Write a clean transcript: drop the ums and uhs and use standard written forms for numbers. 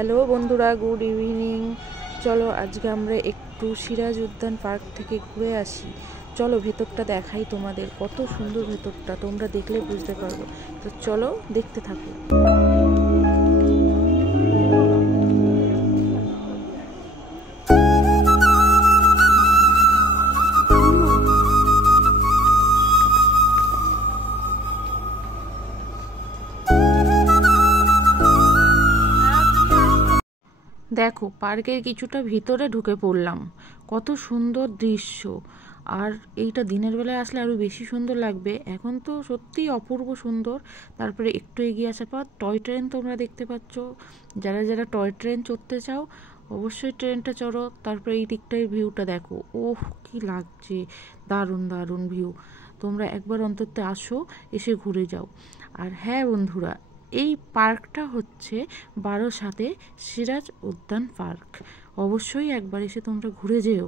Hello বন্ধুরা, good evening. চলো আজকে আমরা একটু সিরাজ উদ্যান পার্ক থেকে ঘুরে আসি। চলো ভেতরটা দেখাই তোমাদের, কত সুন্দর ভেতরটা, তোমরা দেখলে বুঝতে পারবে। তো চলো দেখতে থাকো। দেখো পার্কের কিছুটা ভিতরে ঢুকে পড়লাম, কত সুন্দর দৃশ্য। আর এইটা দিনের বেলায় আসলে আরও বেশি সুন্দর লাগবে। এখন তো সত্যিই অপূর্ব সুন্দর। তারপরে একটু এগিয়ে আসার পর টয় ট্রেন তোমরা দেখতে পাচ্ছ। যারা যারা টয় ট্রেন চড়তে চাও অবশ্যই ট্রেনটা চড়ো। তারপরে এই দিকটার ভিউটা দেখো, ওহ কি লাগছে, দারুণ দারুণ ভিউ। তোমরা একবার অন্তত আসো, এসে ঘুরে যাও। আর হ্যাঁ বন্ধুরা, এই পার্কটা হচ্ছে বারাসাতে সিরাজ উদ্যান পার্ক। অবশ্যই একবার এসে তোমরা ঘুরে যেও।